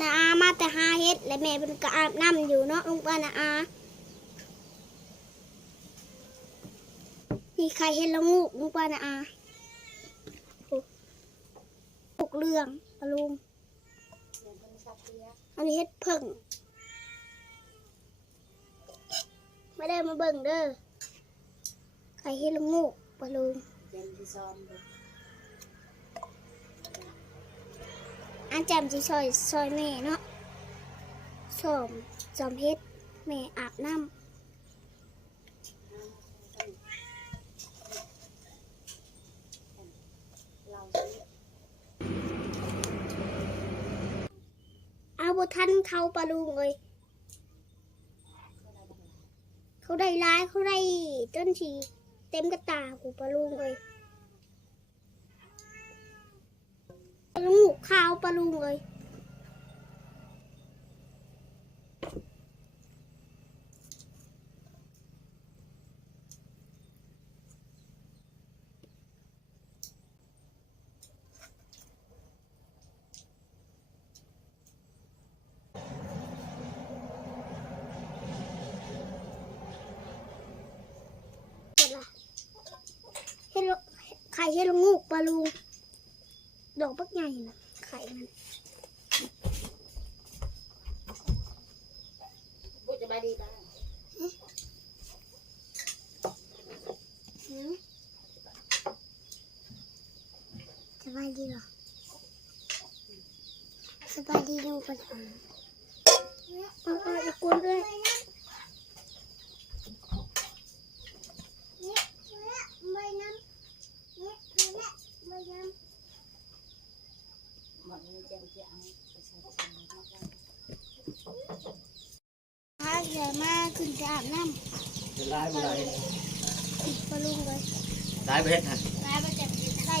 นาอามาแต่หาเฮ็ดและแม่เป็นก็อาบน้ำอยู่เนาะลุงป้านาอามีใครเห็นละงูลุงป้านาอาโอ้ลูกเรื่องปลุงอันนี้เฮ็ดเพิ่งไม่ได้มาเบิ่งเด้อใครเห็นละงูกปลุง อันจำจีซอยซอยแม่เนาะสมจอมเพชรแม่อาบน้ำเอาบทันเขาปลาลุงเลย เขาได้ร้ายเขาได้จนทีเต็มกระตากูปลาลุงเลยป ลาลุงหมูขาวปลาลุงเลยเห็นละเละไข่เห็นละงูกปลาลู ดอกบักใหญ่นะไข่มันพูดจะบายดีบ้างหืมสบายดีเหรอสบายดีดูกันเอาเอาอย่ากวนด้วย มันมีแจมเจียงประชาชนมากเลย พาใหญ่มากขึ้นจะอาบน้ เป็นลายบ่ได้ำปลาลูเลยลายประเทศฮะได้ประจับได้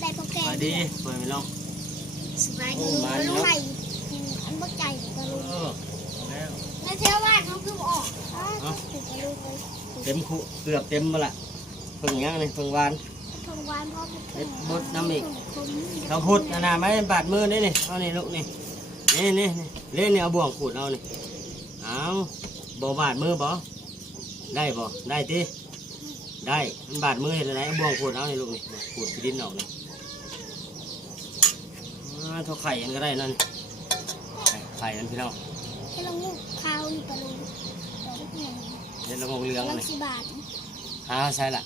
ได้พวกแกสวัสดีเปิดไม่ลองสบายดีโอ้มาปลาแล้วลูไข่อันบักใจปลาเอลูอเอาแล้วแล้วเชื่อว่าเขาคือออกถูกปลาลูเลยเต็มคุเกือบเต็มมาละเพิ่งยังนี่เพิ่งหวานทองหวานพ่อเอ็ดบดน้ำอีกคมเขาพุดอันน่ะไม่บาดมือนี่นี่เอานี่ลูกนี่นี่นี่นี่เล่นนี่เอาบ่วงขูดเอานี่เอาบ่บาดมือบ่ ได้บ่ได้ติได้มันบาดมือเห็นอะไรเอาบ่วงขูดเอานี่ลูกนี่ขูดดินออกนี่อ่าเท่าไข่ยันก็ได้นั่นไข่ไข่นั่นพี่น้องให้เรางูข้าวนี่ปลาลูดอกใหญ่เล่นละงงเหลืองลังนี่สิบาทหาใช่ละ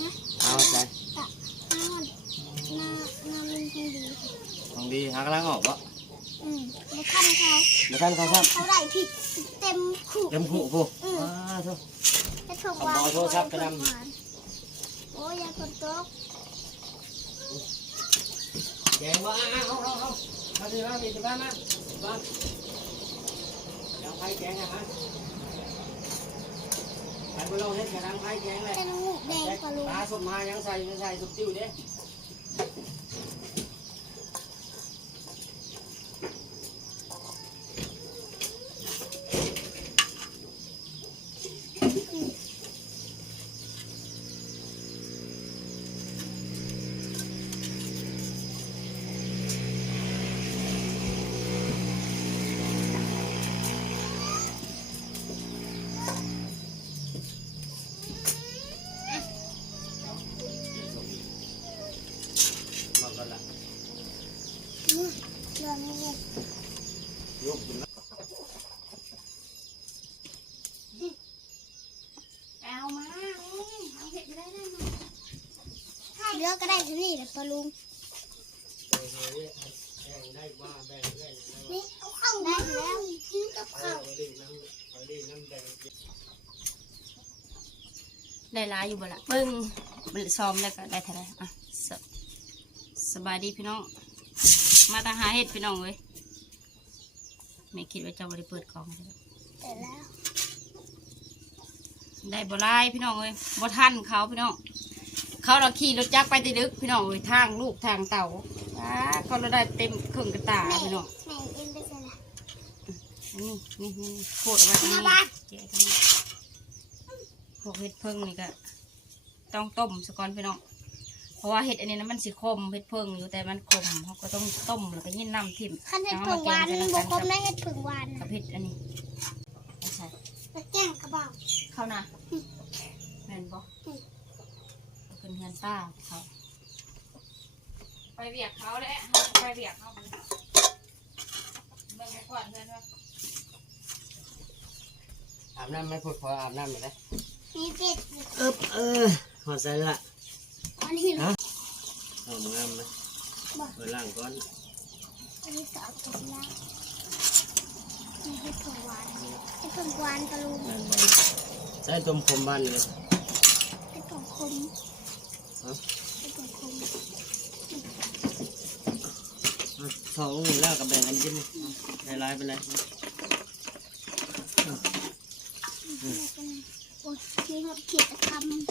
ฮะหาใช่ตะห้าวันหน้าหน้ามันคงดีของดีหากำลังออกบ่ อืมแล้วขั้นเขาแล้วท่านเขาครับเขาได้ผิดเต็มขู่เต็มขู่กูอืมอ่าโถ่ให้ทองหวานเอาโทรศัพท์กระดำทองหวานโอ้ยอยาคนตกแกงว่าเอาเอาเอาเอามาสิมามีสิมามามาเดี๋ยวไฟแกงให้มันไปไปลองเล่นกระดังไฟแกงเลยเป็นงูแดงปลาลูตาสดมายังใส่ยังใส่สุดติ้วเด้มากันละ เนี่ยเรื่องนี้เลย ยกขึ้นมา เอามาเอาเห็ดได้ได้มาเลื อกก็ได้ที่นี่แหละปลาลุงได้บ้าแบ่งได้นี่เอาเข้าได้แล้วทิ้งกับข้าวได้ร้ายอยู่บ่ละเบิ้งมันซ้อมแล้วก็ได้เท่าไหรอะสสบายดีพี่น้อง มาตาหาเห็ดพี่น้องเว้ยไม่คิดว่าจะบริเปิดกล่องเลยเสร็จแล้วได้บ่ไล่พี่น้องเอ้ยบ่ทันเขาพี่น้อง เขาเราขี่รถจักรไปแติดึกพี่น้องเอ้ยทางลูกทางเต่าอ้าเขาเราได้เต็มเครื่องกระตาแม่พี่น้องแม่เอ็นไปเสร็จแล้วนี่นี่นี่โคตรเอาไว้ตรงนี้มาบ้านเจ๊ตรงนี้พวกเห็ดเพิ่งนี่ก็ต้องต้มสก่อนพี่น้องเพราะว่าเห็ดอันนี้นะมันสิคมเห็ดเพิงอยู่แต่มันคมเขาก็ต้องต้มแล้วก็ยิ่งน้ำทิ่มขั้นเห็ดแล้วผึ่มางแกหวางนใส่บ่น้ำคกัมนได้เห็ดผึ่งหวานกับนะเห็ดอันนี้ไม่ใช่ไปแจ้งกระบอกเข้านะแม่นบ่เป็น เฮือนป้าเขาไปเบียกเขาแหละไปเบียกเขาเบิ่งไปก่อนเพื่อนว่าอาบน้ำไหม่พูดพออาบน้ำอยู่เลยมีเป็ดอยู่เอ๊บเออหอดใส่ละอันนี้เหรอฮะเอามึงน้ำไหมเออล่างก่อนอันนี้สาวตกแล้วมีเห็ดผึ่งหวานเห็ดผึ่งหวานกระลุงนั่นบอลใส่ต้มคมบ้านเลยเห็ดผึ่งคม สองหนึ่งแล้วกับแบ่งกันกินนี่ได้หลายไปเลยโอ้ยมีหดเขียดคำ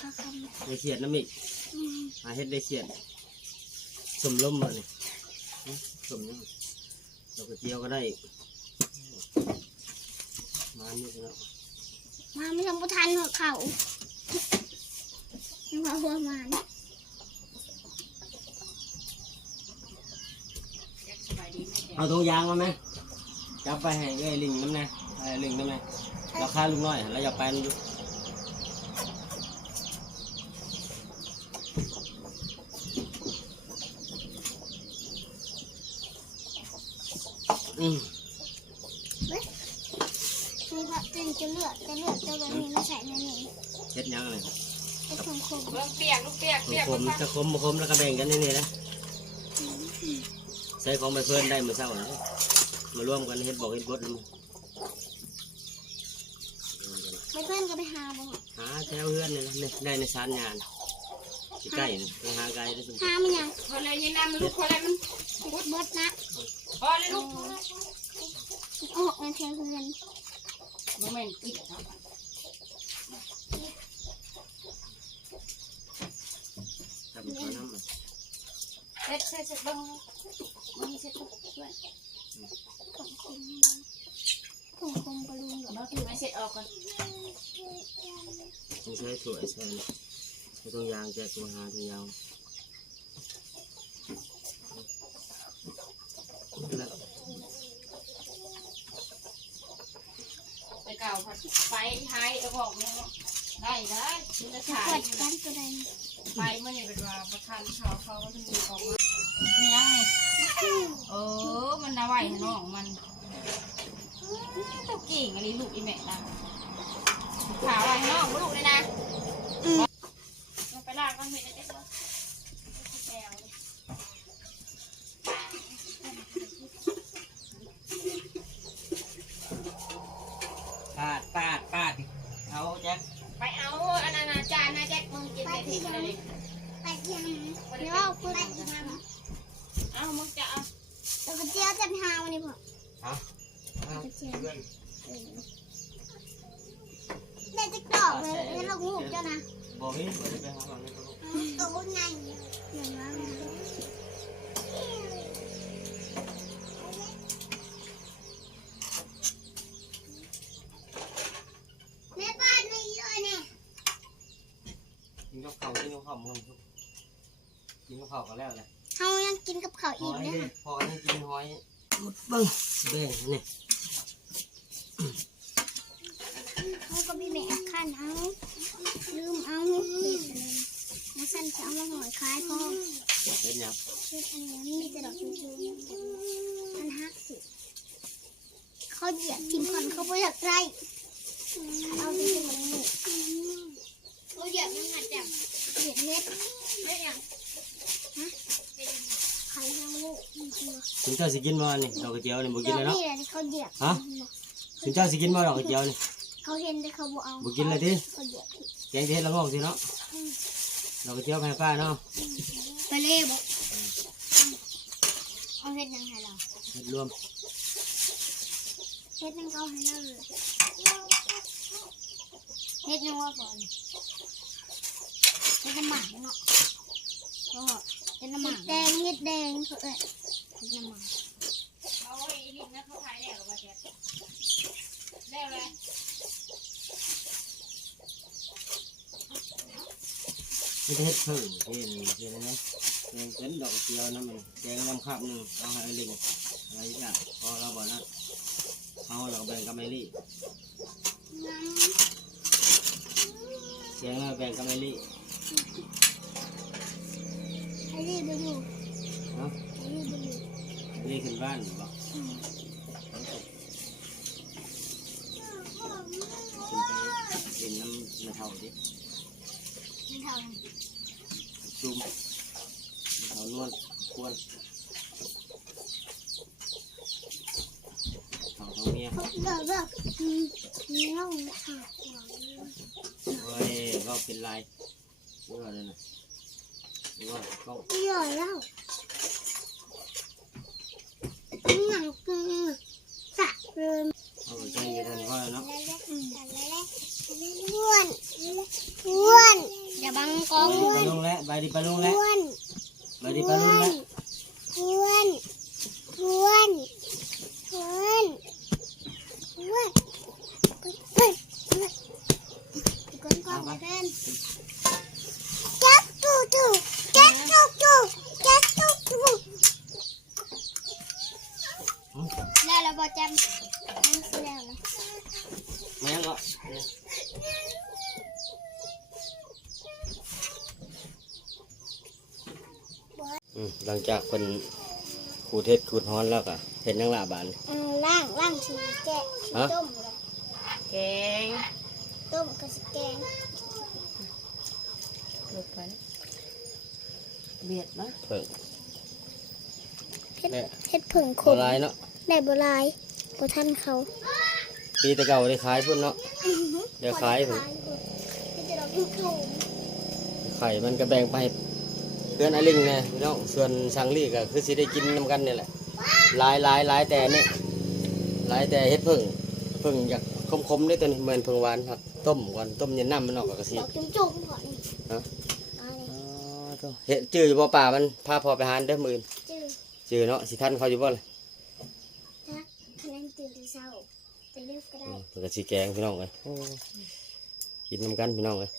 คาคำได้เขียดน้ำอีกอืมหาเฮ็ดได้เขียดสมลมบ่นี่ฮะสมยังเราก็เจียวก็ได้อีกมานี่สิเนาะมาไม่ทำบุทันหัวเข่า มาหัวมันสบายดีแม่แกเอาถุงยางมาไหมจับไปให้เอ้ยลิงน้ำไงไอ้ลิงน้ำไงราคาลุงน้อยแล้วอยากไปมันอยู่อืมคือเขาเต็มจะเลือดจะเลือดจะแบบนี้ไม่ใส่ในนี้เช็ดยังเลยไอ้ คมคมเบิ่งเปียกลูกเปียกขเปียกมจะคมบ่คมแล้วก็แบ่งกันนี่นี่นะใส่ของไปเพื่อนได้เมื่อเช้านะมาร่วมกันเฮ็ดบอกเฮ็ดบดเลยไม่เพื่อนก็ไปหาบ่หาแถวเพื่อนนี่นะนี่ได้ในสารงานที่ใกล้นี่ไปหาไกลได้สมหามันยังคนเลยยินนำลูกคนเลยมันบดบดนะพอเลยลูกออกมาเทเพื่อนโมเมนต์กินเนาะ ทำข้าวน้ำมัน เซ็ตเซ็ตเซ็ตเบิ่งมันเซ็ตเพื่อนคมคมคมคมกระลุงเหรอเนาะคือไม่เซ็ตออกก่อนไม่ใช่สวยใช่ไม่ต้องยางแจกตัวหาตัวยาวไปเก่าผัดไปไทยตะบอกเนี่ยได้ได้คุณจะถ่ายกดกันตัวใด ไปเมื่อนี่เป็นว่าประคันเขาเขาก็จะมีออกมาไม่ยไงเออมันน่าไหวน้องมันเจ้าเก่งอะไรลูกอีแม่นะขาไหวน้องลูกเลยนะ จะไปหาวันนี้พ่อเอาเอาเพื่อนได้จะตอบเลยแล้วเรางูเจ้านะบอกนี่บ่ได้ไปหาหลังนี่ก็ลูกตัวไงอย่างนั้นแม่บ้านไม่เยอะเนี่ยกินกับข้าวกินกับข้าวมึงทุกกินกับข้าวก็แล้วแหละเขายังกินกับข้าวหอีอกยเลยเด้ค่ะพอนี่กินหอย หมดเบิ้งแบ่งนี่เขาก็มีแม่ขั้นเอาลืมเอาแล้วสั้นจะเอามาห่อยคล้ายพ่อเป็นหยังคืออันนี้มีแต่ดอกชูมันฮักสิเขาเหยียบทิ้งก่อนเขาไม่อยากได้เอาไปเป็นมันหมูเขาเหยียบยังไงจับเหยียบเม็ดไม่ยังฮะใครยังลูกมันคือ ถึงเจ้าสิกินบ่นี่ดอกกระเจียวนี่บ่กินเลยเจ้าเนาะนี่แหละที่เขาเหยียบฮะถึงเจ้าสิกินบ่ดอกกระเจียวนี่เขาเห็นแต่เขาบอกเอาบ่กินเลยดิเขาเหยียบผิดแกงเทศละงอกสิเนาะดอกกระเจียวไปให้ป้าเนาะไปเล่บอกเอาเห็ดยังไงเราเฮ็ดรวมเฮ็ดยังก็ให้เราเลยเฮ็ดยังว่าก่อนเฮ็ดน้ำหมากเนาะก็ เฮ็ดน้ำหมากแดงเฮ็ดแดงเขาเอ้ยเฮ็ดน้ำหมากเอาไอ้นี่นะเขาขายแล้วมาแจ็คแล้วเลยไม่ได้เฮ็ดเพิ่งเห็นเห็นไหมแกงเป็นดอกเกียวน้ำมันแกงน้ำข้าวหนึ่งเอาให้ไอ้ลิงอะไรอย่างพอเราบอกนะเอาเราแบ่งกับไมลี่แกงเราแบ่งกับไมลี่ ไอ้นี่ไปอยู่เนาะไอ้นี่ไปอยู่ไมลี่ขึ้นบ้านบอกอืมขึ้นไปกินน้ำมะเทาดิไม่ทจุ่มมะเทานวลควรเทาเทาเมียำแบบแบบมีมีเล่าค่ะโอ้ยก็เป็นลายเรื่อเลยนะ หรือว่าก็ไม่หย่อยแล้วนี่หนังกินสะเริมเอาไปใช้อยังไงก็เนาะอ้วนอ้วนอย่าบังกล้องไปลงแล้วไปดิไปลงแล้วอ้วนไปดิไปลงแล้วอ้วนอ้วนอ้วนอ้วนอ้วนก้นก้อนเพื่อนจักตูตูจักตูตูจักตูตูแล้วเราบอกจำนั่นคือแล้วนะ ไม่งั้นก็อืมหลัง จากเป็นขูดเห็ดขูดฮ้อนแล้วก็เห็ดนังละบานอ่าล่างล่างสีแกะสีฮะ ต้มเลยแกงต้มกับสีแกงลงไปเบียดนะเพิ่ง เฮ็ดเนี่ย เฮ็ดผึ่งขบัวมลายเนาะได้บัวลายบัวท่านเขาปีแตะเก่าได้ขายพุ่นเนาะ เดี๋ยวขายผมที่จะเราเป็นขมไข่มันก็แบ่งไป เพื่อนไอลิงไงพี่น้องส่วนชังลี่ก็คือสิได้กินนำกันนี่แหละหลายหลายหลายแต่นี่หลายแต่เฮ็ดเพิ่งเพิ่งอยากคมๆได้ตัวนี้เหมือนเพิ่งหวานครับต้มก่อนต้มเย็นน้ำมันออกกับกระสีดอกจุ่มๆก่อนฮะเอาเลยอ๋อโถ่เห็ดจืดอยู่บ่ป่ามันพาพอไปหานเด้อมือนจืดจืดเนาะสิทันเขาอยู่บ่ล่ะนะคะแนนตื่นแต่เช้าไปเลือกก็ได้อืมเพิ่นก็สิแกงพี่น้องเลยโอ้กินนำกันพี่น้องเลย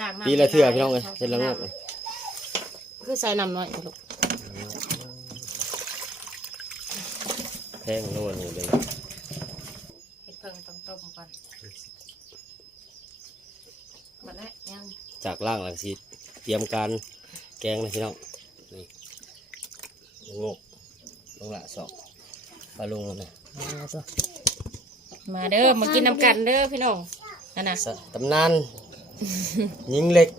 ล้างน้ำปีละเทื่อพี่น้องเลยเฮ็ดละงกคือใส่น้ำน้อยลูกแพงโน่นนี่เลยเห็ดเพิ่งต้องต้มก่อนหมดแล้วยังจากล่างหลังสิเตรียมการแกงนะพี่น้องนี่งกลงละสองปลาลุงนะมาเด้อมากินน้ำกันเด้อพี่น้องนั่นน่ะสะตำนาน หญิงเหล็ก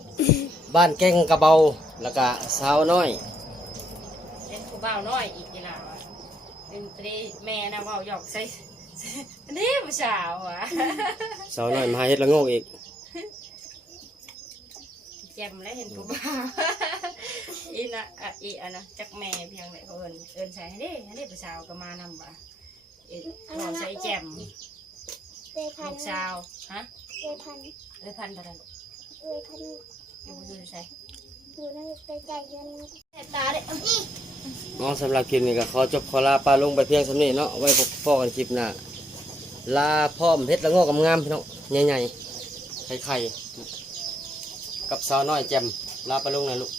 บ้านแก้งกระเบา แล้วก็สาวน้อย เป็นผู้บ่าวน้อยอีกทีหลังเป็นตรีแม่นะเว่าหยอกใส่นี่ผู้สาวอะสาวน้อยมาหาเฮ็ดละโงกอีกแจ่มแล้วเห็นผู้บ่าวอีนะอะอีอันนะจักแม่เพียงเลยเขาเอินเอินใส่ให้เด้ให้เด้ผู้สาวก็มานำบ่ะเอ็นเราใส่แจ่ม เอยพัลูนกสาวฮะเอยพันเอ้ยพันธุ์อะไรลูกเอยพันอยู่บนดูใส่อยู่ในใจใจเย็นแต่ตาเด็กเอาที่น้องสำหรับคลิปนี้ก็ขอจบขอลาปลาลงไปเพียงสำนี้เนาะไว้พบพ่อกันคลิปหน้าลาพร้อมเฮ็ดละโงกงามๆพี่น้องใหญ่ๆไข่ๆกับสาวน้อยแจ่มลาปลาลงนะลูก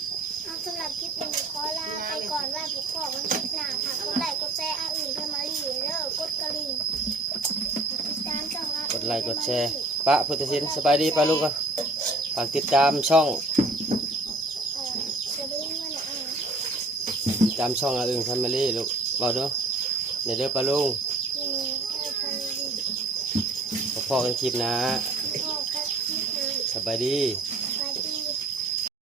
ไลค์กดแชร์ปะพุทธศิลป์สบายดีปลาลุงก็ฝากติดตามช่องเออจะไปเล่นกันอะติดตามช่องอาอึงแฟมิลี่ลูกบอกเด้อเดี๋ยวเด้อปลาลุงอืมเออพันดีพบพ่อกันคลิปหนะพ่อก็คิดนะสบายดีส